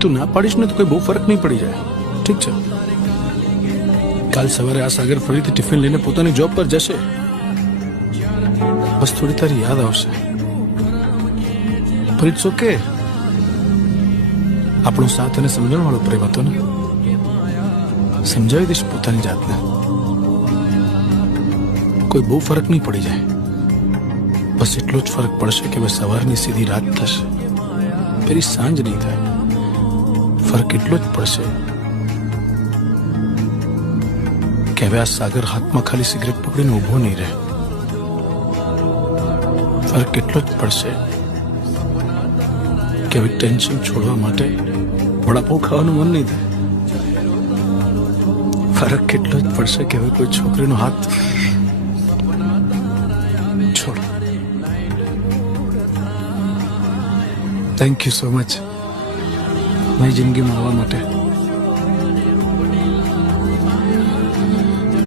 તું ના પાડીશ ને તો કોઈ બહુ ફરક નહીં પડી જાય ઠીક છે કાલ સવારે આ સાગર ફરીથી ટિફિન લઈને પોતાની જોબ પર જશે બસ થોડી તારી યાદ આવશે પણ ઇટ્સ ઓકે આપણો સાથ અને સમજણ વાળો પ્રેમ હતો ને સમજાવી દઈશ પોતાની જાતને કોઈ બહુ ફરક નહીં પડી જાય બસ એટલો જ ફરક પડશે કે હવે સવારની સીધી રાત થશે પેલી સાંજ નહીં થાય ફરક એટલો જ પડશે કે હવે આ સાગર હાથમાં ખાલી સિગરેટ પકડીને ઊભો નહીં રહે. ફરક એટલો જ પડશે કે હવે ટેન્શન છોડવા માટે વડાપાઉં ખાવાનું મન નહીં થાય. ફરક કેટલો જ પડશે કે હવે કોઈ છોકરીનો હાથ છોડ. થેન્ક યુ સો મચ મારી જિંદગીમાં આવવા માટે.